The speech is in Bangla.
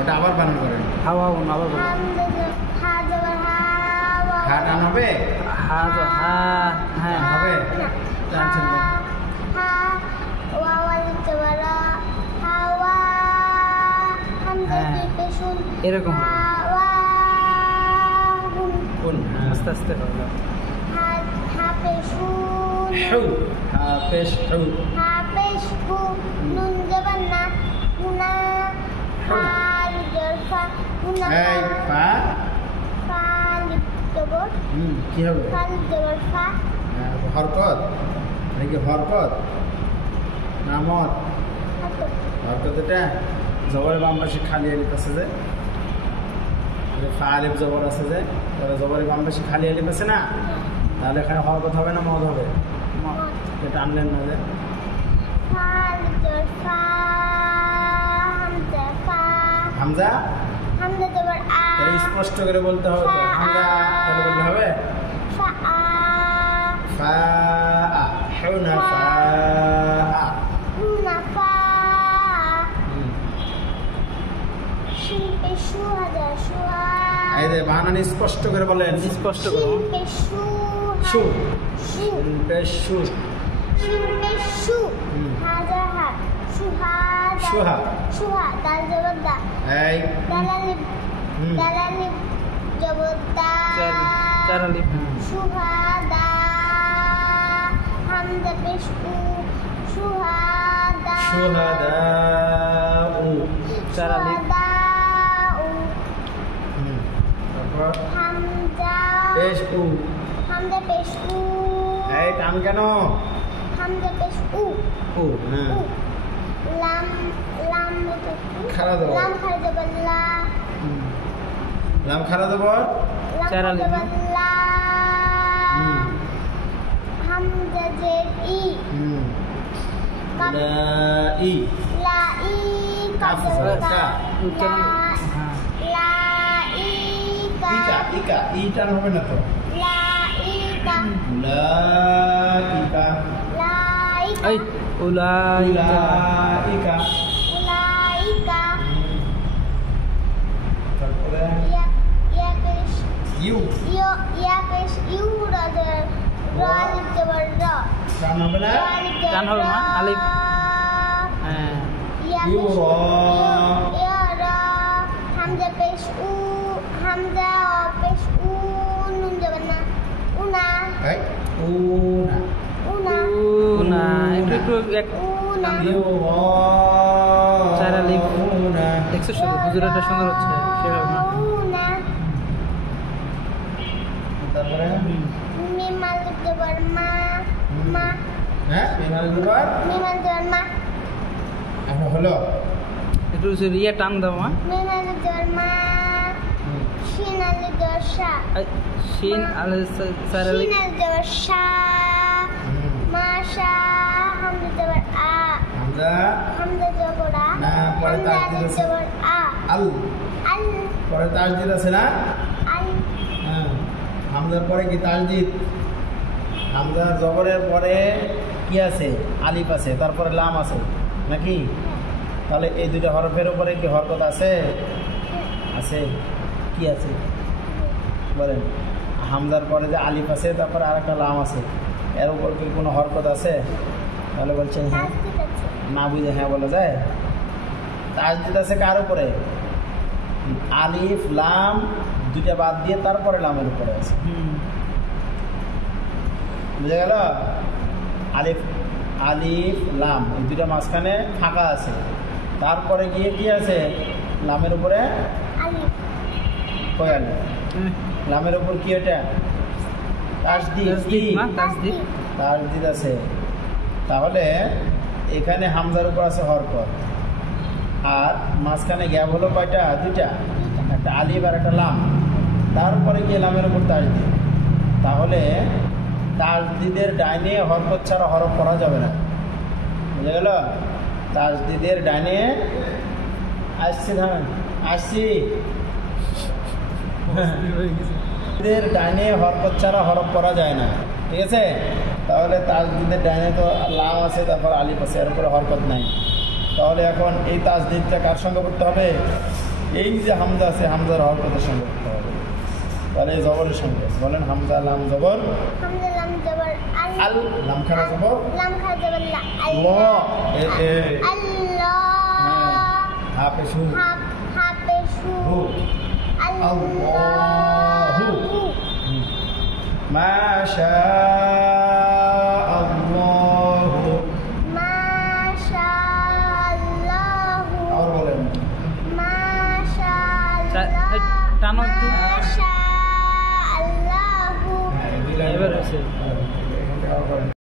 ওটা আবার বানান করেন। হাওয়া আবার বলো। হা টান হবে? হা হ্যাঁ হবে? টানছেন না। এরকম কোন? আস্তে আস্তে হবে। হু হা পেশ হু এই ফা কি হবে? হরকত নাকি হরকত নামত? হরকত এটা জবর বাম পাশে খালি আলিফ আছে যে ফা আলিফ জবর আছে যে তাহলে জবরের বাম পাশে খালি আলিফ আছে না, তাহলে এখানে হরকত হবে না মদ হবে? এটা আনলেন না যে হামজা তাহলে স্পষ্ট করে বলতে হবে তো হামজা, তাহলে বলতে হবে ফা হুনাফা এই যে বানান স্পষ্ট করে বলেন, স্পষ্ট করো। শু শু এই চার আলিফ সুহাদা হামজা পেশ উ সুহাদা শুহাদাউ চার আলিফ তারপর হামজা পেশ উ হামজা পেশ উ এই টান কেন? হামজা পেশ উ উ হ্যাঁ লাম লাম খাড়া দেবো লাম খাড়া দেবো লা লাম খাড়া দেবো চার আলিফ লা হামজা জের ই কাফ লা ই লা ই কাফ কা লা ই ইকা ইকা ই টান হবে না তো লা ই কা লা ইকা লা ই এই উলাইকা ইকা উলাইকা তারপরে ইয়া পেশ ইউ ইয়া পেশ ইউ রাদের রালিফ জবর রা টান হবে না টান হবে না আলিফ হ্যাঁ ইউ র ইয়া রা হামজা পেশ উ হামজা পেশ উ নুন জবর না উনা এই উনা উনা উনা একটু এক উনা ইউ র চার আলিফ উনা দেখছো শুধু হুজুরাটা সুন্দর হচ্ছে সেভাবে না উনা তারপরে মিম আলিফ জবর মা মা হ্যাঁ পেনাল দুবার মিম আলিফ জবর মা এখন হলো একটু ইয়ে টান দাও মা মিম আলিফ জবর মা শিন আলিফ জবর শা শিন আলিফ চার শিন আলিফ আলিফ জবর শা মাশা হামজা জবর আ হামজা হামজা জবর আ না, পরে হামজা তাসদীদ আলিফ আছে। জবর আ আল আল পরে তাসদিদ আছে না আল হ্যাঁ হামজার পরে কি তাসদিদ হামজার জবরের পরে কি আছে আলিফ আছে তারপরে লাম আছে নাকি তাহলে এই দুটো হরফের উপরে কি হরকত আছে আছে কি আছে বলেন হামজার পরে যে আলিফ আছে তারপরে আরেকটা লাম আছে এর উপর কি কোনো হরকত আছে তাহলে বলছেন হ্যাঁ তাসদীদ আছে না বুঝে হ্যাঁ বলা যায় তাসদিদ আছে কার উপরে আলিফ লাম দুটা বাদ দিয়ে তারপরে লামের উপরে আছে বুঝা গেল আলিফ আলিফ লাম এই দুটা মাঝখানে ফাঁকা আছে তারপরে গিয়ে কি আছে লামের উপরে আলিফ কয় আলিফ লামের উপর কি এটা তাসদিদ তাসদিদ না তাসদিদ তাসদিদ আছে তাহলে এখানে হামজার উপর আছে হরকত আর মাঝখানে গ্যাপ হলো কয়টা দুইটা একটা আলিফ আর একটা লাম তারপরে গিয়ে লামের উপর তাসদিদ তাহলে তাসদিদের ডাইনে হরকত ছাড়া হরফ পড়া যাবে না বুঝা গেল তাসদিদের ডাইনে আসছি ধান আসছি তাসদিদের ডাইনে হরকত ছাড়া হরফ পড়া যায় না ঠিক আছে তাহলে তাসদিদের ডাইনে তো লাম আছে তারপর আলিফ আছে এর উপরে হরকত নাই তাহলে এখন এই তাসদিদটা কার সঙ্গে পড়তে হবে এই যে হামজা আছে হামজার হরকতের সঙ্গে করতে হবে। তাহলে এই জবরের সঙ্গে বলেন হামজা লাম জবর হামজা লাম জবর আল, লাম খারা জবর লাম খা জবর লা ল, আল্লাহ হা পেশু হা পেশু হু আল্লাহু মা শা আল্লাহু মাশাআল্লাহু আর বলেন মাশাআল্লাহ টানো একটু। মাশাআল্লাহু হ্যাঁ, এই দুই লাইন এবার বলেন। হচ্ছে। এখান থেকে আবার বলেন।